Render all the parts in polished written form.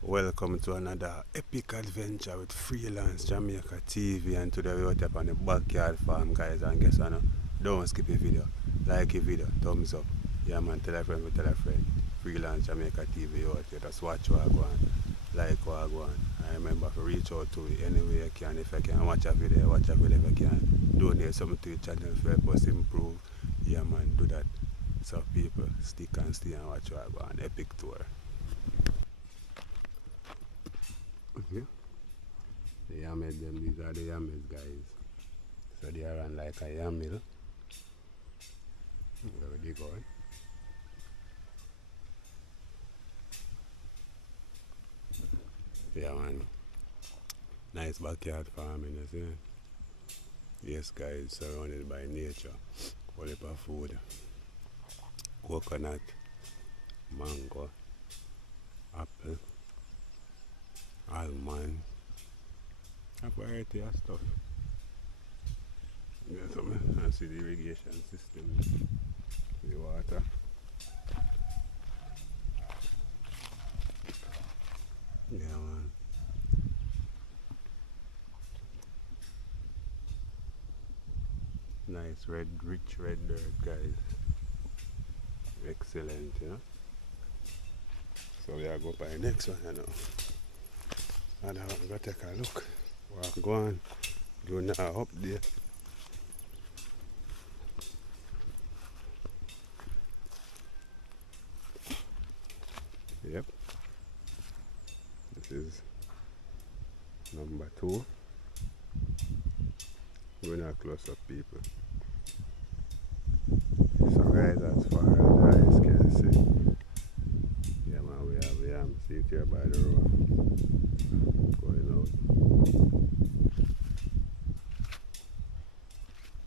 Welcome to another epic adventure with Freelance Jamaica TV, and today we're out up on the backyard farm, guys, and guess what? Don't skip a video, like a video, thumbs up. Yeah man, tell a friend, tell a friend. Freelance Jamaica TV out here, just watch what I go on, like what I go on. And remember to reach out to it any way you can. If you can watch a video if you can. Donate something to your channel to help us improve. Yeah man, do that. So people, stick and stay and watch what I go on. Epic tour. Okay. The yammed them, these are the yammed guys. So they are run like a yam mill. Where they going? Yeah man. Nice backyard farming, you see. Yes guys, surrounded by nature. Whole heap of food. Coconut, mango, apple, almond. A variety of stuff. Yeah, so I see the irrigation system, the water. Yeah man. Nice red, rich red dirt, guys. Excellent, you know. So we are go by the next one, you know. And I'm gonna take a look. Walk go on. Do now up there. Yep. This is number 2. We're not close up, people. So guys, as far as the eyes can see, yeah man, we have yam. See it here by the road. Going out.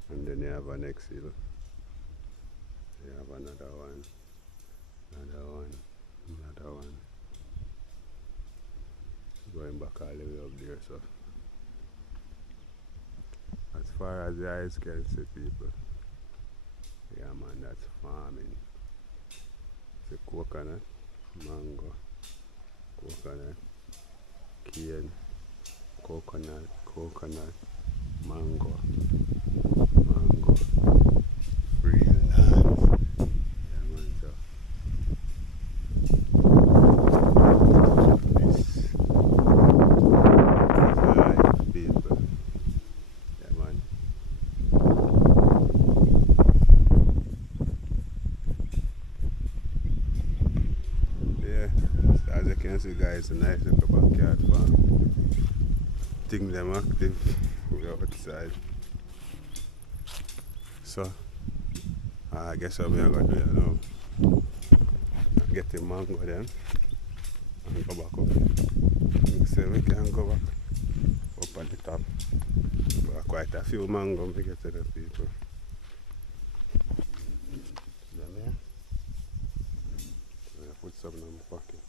And then you have an exhale. You have another one. Another one. Another one. Going back all the way up there, so. As far as the eyes can see, people. Yeah man, that's farming. It's a coconut, mango, coconut, cane, coconut, mango, freelance. Yeah man, so this is life, people. Yeah man. Yeah, as you can see guys, a nice little backyard farm. Thing them active, we're outside. So I guess what we are gonna do, you know, get the mango then and go back up. So we can go back up at the top. There are quite a few mango we get to the people. Then here, I'm gonna put some in my pocket.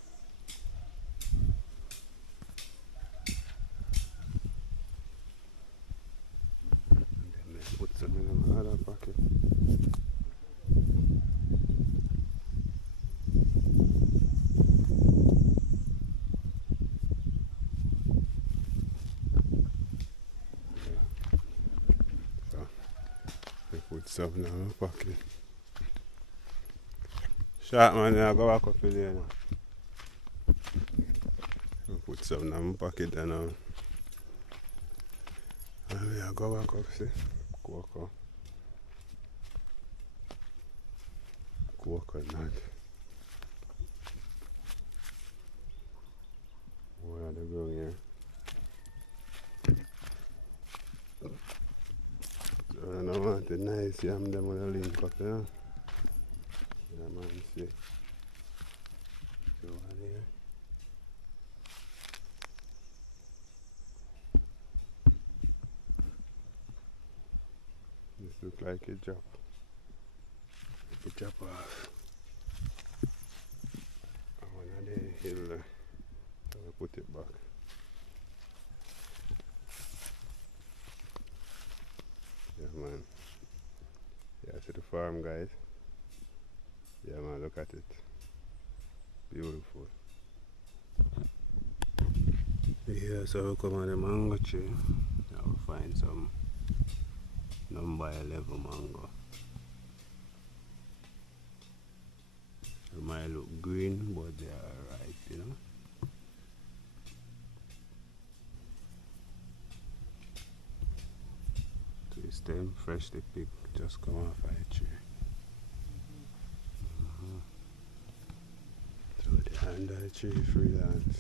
And then I put some in my other pocket. Put something in my pocket. Short man, I go back up there now. Put something in my pocket and I go back up, see. Coconut. Where are they going here? So I don't want the nice yam them on the link up, you know? Yeah man, see. Go on here. This look like a drop. Like a drop off. I want the hill there. So I put it back. Yeah man. Yeah, see the farm guys. Yeah man, look at it. Beautiful. Yeah, so we come on the mango tree. Now we find some number 11 mango. They might look green, but they are ripe, you know. Twist them, freshly picked, just come off of the tree. So they're under the tree, freelance.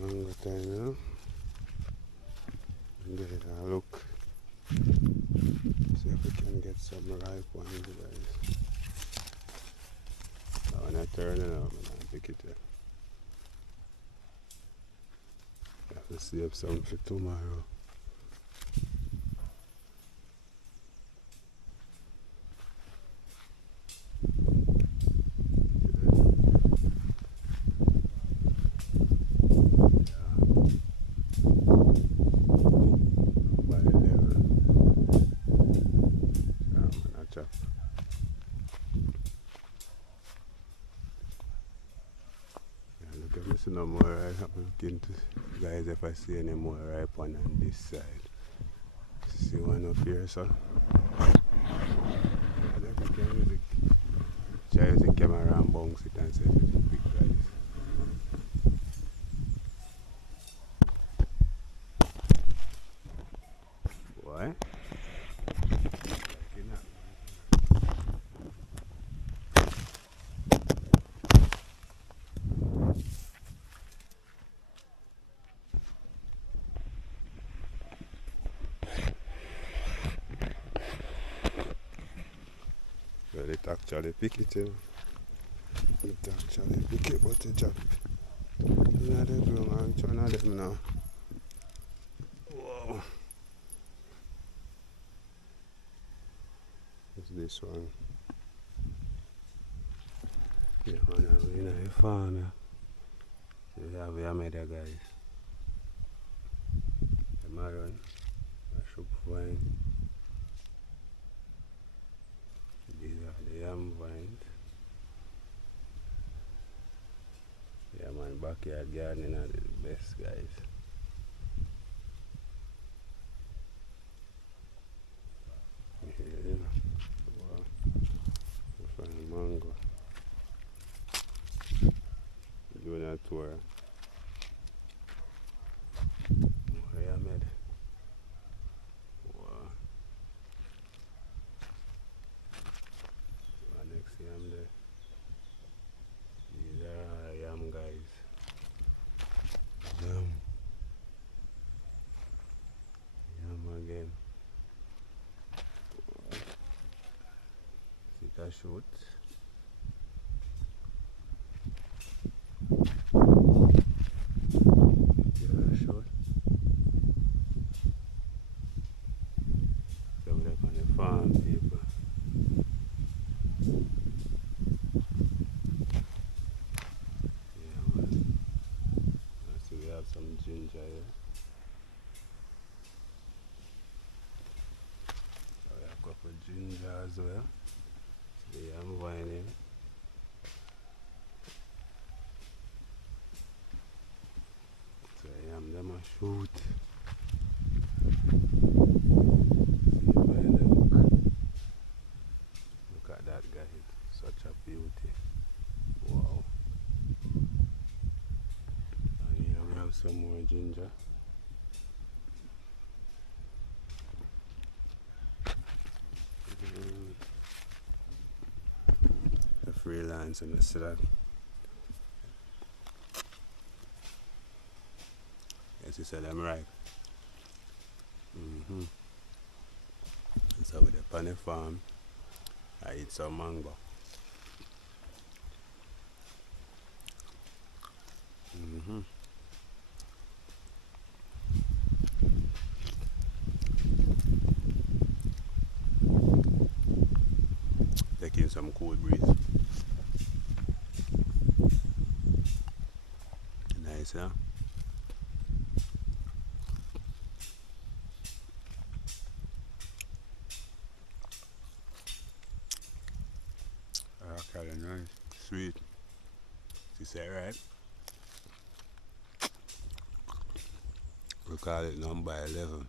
Mango time, you know. And get a look. See if we can get some ripe ones, guys. Now when I turn it up, I pick it up. I have to save some for tomorrow. By 11. Man, I chop. Yeah, look at me, see no more ripe. I'm looking to guys if I see any more ripe one on this side. See one up here, so. Try use the camera and bounce it and see if it's big, guys. Why? Well, it actually pick it, you know. It actually pick it, but it drop. You know, they do, man. Which one of them now? Whoa. What's this one? Yeah, man, we're in the farm, yeah. We have made that, guys. The melon, the sugar vine. These are the yam vines. Yeah, man, backyard gardening are the best, guys. Yeah, wow. We find mango. Doing a tour. Where I made. Wow. So next yam there. These are yam, guys. Yam. Yam again. Wow. See that shoot. Farm people. Yeah, man. I see we have some ginger here. So we have a couple of ginger as well. So the yam vine here. So yam them a shoot. Look at that, guys. Such a beauty. Wow. And here we have some more ginger. The freelance and the salad. Yes, you said I'm right. So with the on farm, I eat some mango. Taking some cool breeze. Nice, huh? Kind of nice, sweet. She said, right? We call it number 11.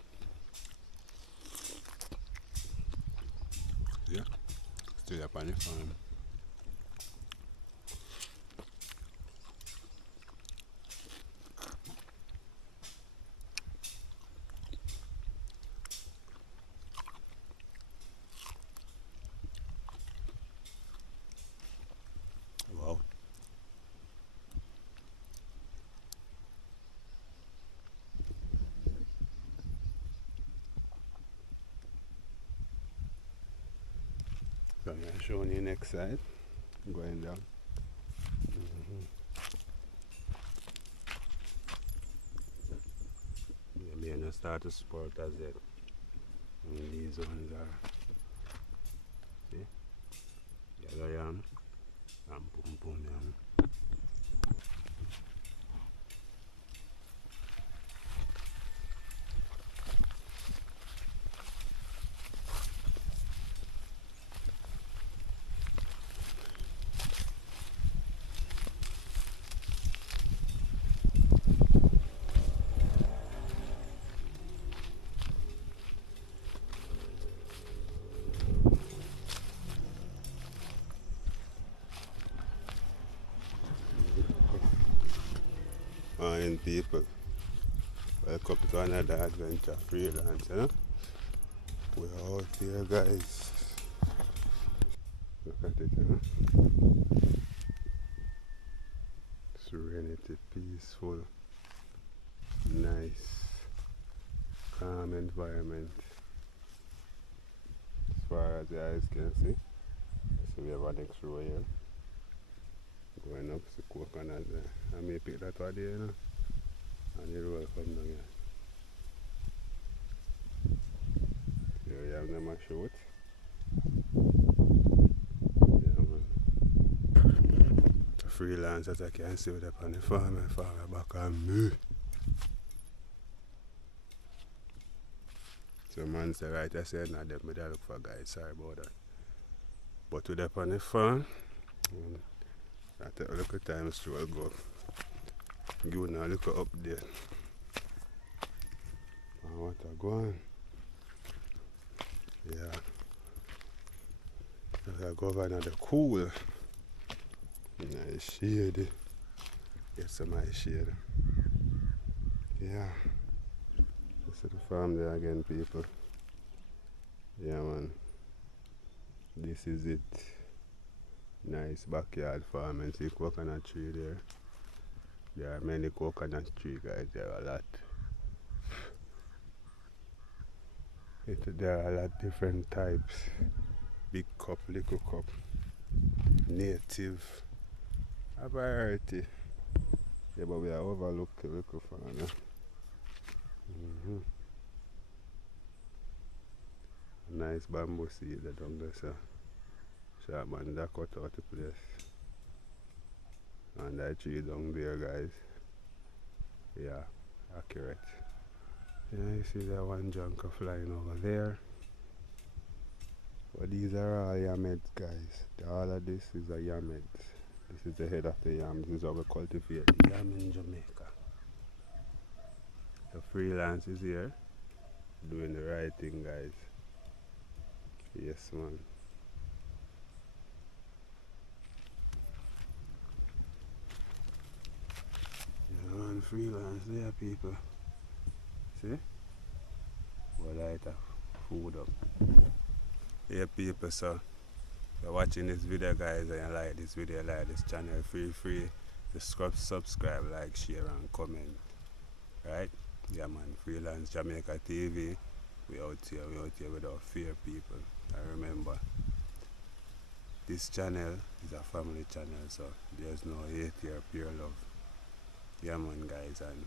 Yeah, still up on the farm. Wow. So I'm showing you next side. Going down. Yeah, me and I start to sport as it. And these ones are, see, yellow yam and pum pum yam. Morning people, welcome to another adventure freelance, you know? We're out here guys. Look at it, you know? Serenity, peaceful, nice, calm environment. As far as the eyes can see. So we have our next row here. Going up to coconut there. I may pick that one there, you know? And the road come down here. Here you have them a shoot. Yeah man. The freelance as I can see with up on the farm and farmer back on me. So man say right I said not that me there look for guys, sorry about that. But with up on the farm, I take a little time stroll go. Give you a little update. And what I go on. Yeah. I go over another cool. Nice shade. Get some nice shade. Yeah. This is the farm there again, people. Yeah, man. This is it. Nice backyard farm and see coconut tree there. There are many coconut trees, guys. There are a lot. There are a lot of different types. Big cup, little cup, native, a variety. Yeah, but we are overlooked a little farm. Nice bamboo seed that down there, sir. Sharp man, that cut out the place. And that tree down there, guys. Yeah, accurate. Yeah, you see that one junker flying over there. But these are all yameds, guys. All of this is a yamed. This is the head of the yam. This is how we cultivate the yam in Jamaica. The freelance is here, doing the right thing, guys. Yes, man. Yeah, man, freelance there, people. See? We'll light a food up. Yeah, people, so if you're watching this video, guys, and you like this video, like this channel, feel free to subscribe, like, share, and comment. Right? Yeah, man, Freelance Jamaica TV. We out here without fear, people. And remember, this channel is a family channel, so there's no hate here, pure love. Yeah, man, guys, and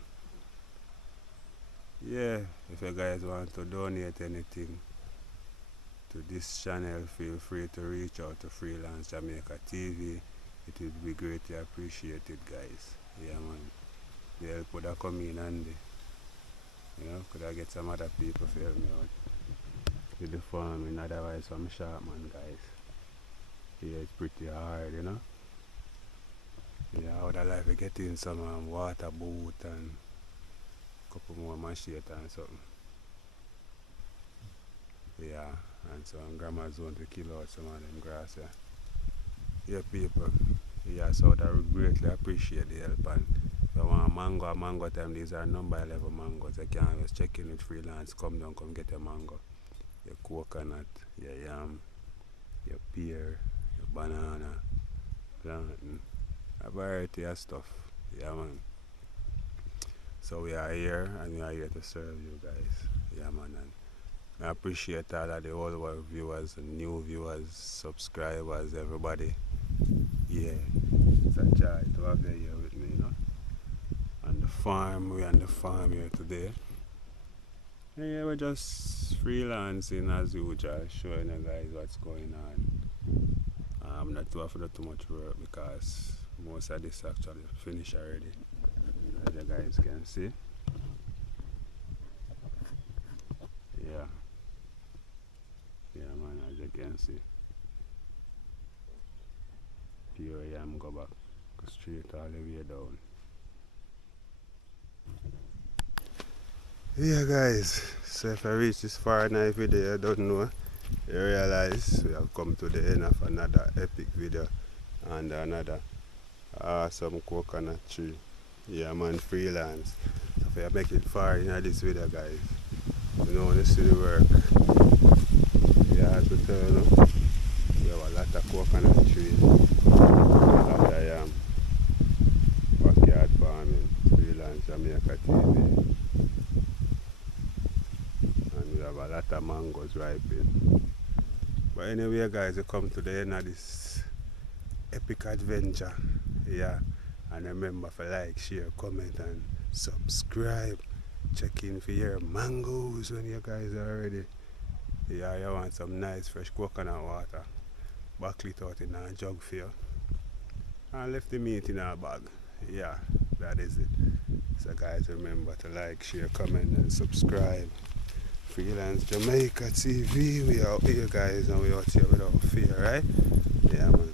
yeah, if you guys want to donate anything to this channel, feel free to reach out to Freelance Jamaica TV. It would be greatly appreciated, guys. Yeah, man. The help would have come in handy. You know, could I get some other people to help me out with the farming, otherwise I'm sharp, man, guys. Yeah, it's pretty hard, you know. Yeah, I would have liked to get in some water boat and couple more machete and something. Yeah, and some grandma's want to kill out some of them grass. Yeah, people. Yeah, so I greatly appreciate the help. And if you want a mango time, these are number 11 mangoes. You can always check in with freelance, come down, come get your mango. Your coconut, your yam, your pear, your banana, plantain, a variety of stuff. Yeah, man. So we are here and we are here to serve you guys. Yeah, man. And I appreciate all of the old world viewers and new viewers, subscribers, everybody. Yeah, it's a joy to have you here with me, you know. On the farm, we're on the farm here today. Yeah, we're just freelancing as usual, showing you guys what's going on. I'm not too afraid of too much work because most of this actually finished already, as you guys can see. Yeah. Yeah, man, as you can see. Pure yam go back, go straight all the way down. Yeah, guys, so if I reach this far in the video, I don't know, you realize we have come to the end of another epic video and another awesome coconut tree. Yeah, man, freelance. So if I make it far in this video, guys, you know, this is the work. Yeah, to tell you, we have a lot of coconut trees, a lot of backyard farming, freelance Jamaica TV. We have a lot of mangoes ripening. But anyway, guys, we come to the end of this epic adventure. Yeah, and remember to like, share, comment, and subscribe. Check in for your mangoes when you guys are ready. Yeah, you want some nice fresh coconut water. Buckle it out in a jug for you. And left the meat in a bag. Yeah, that is it. So guys, remember to like, share, comment, and subscribe. Freelance Jamaica TV, we out here, guys, and we out here without fear, right? Yeah, man.